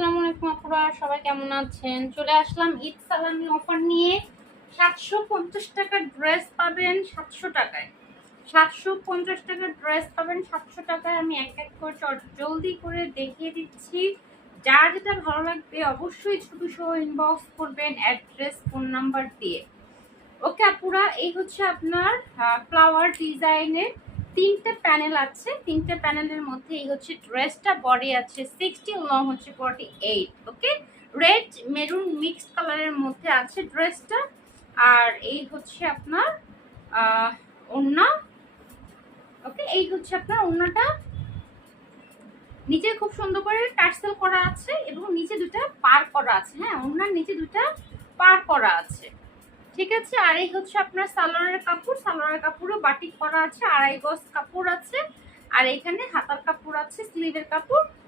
আসসালামু আলাইকুম আপুরা, সবাই কেমন আছেন? চলে আসলাম ঈদ সালামি অফার নিয়ে। 750 টাকার ড্রেস পাবেন 700 টাকায়। 750 টাকার ড্রেস পাবেন 700 টাকায়। আমি এক এক করে জলদি করে দেখিয়ে দিচ্ছি। যার যেটা ভালো লাগবে অবশ্যই ছবি সহ ইনবক্স করবেন অ্যাড্রেস ফোন নাম্বার দিয়ে। ওকে আপুরা, এই হচ্ছে আপনার ফ্লাওয়ার ডিজাইনের তিনটে প্যানেল আছে। তিনটে প্যানেলের মধ্যে এই হচ্ছে ড্রেসটা, বডি আছে 60, লং হচ্ছে 48। ওকে, রেড মেরুন মিক্সড কালারের মধ্যে আছে ড্রেসটা। আর এই হচ্ছে আপনার ওড়না। ওকে, এই হচ্ছে আপনার ওড়নাটা। নিচে খুব সুন্দর করে টার্সেল করা আছে এবং নিচে দুটো পার করা আছে। হ্যাঁ, ওড়নার নিচে দুটো পার করা আছে। ঠিক আছে, আর এই হচ্ছে আপনার সালোয়ারের কাপড়। সালোয়ারের কাপড়ও বাটিক করা আছে, 2.5 গজ কাপড় আছে। আর এখানে হাতার কাপড় আছে, স্লিভের কাপড়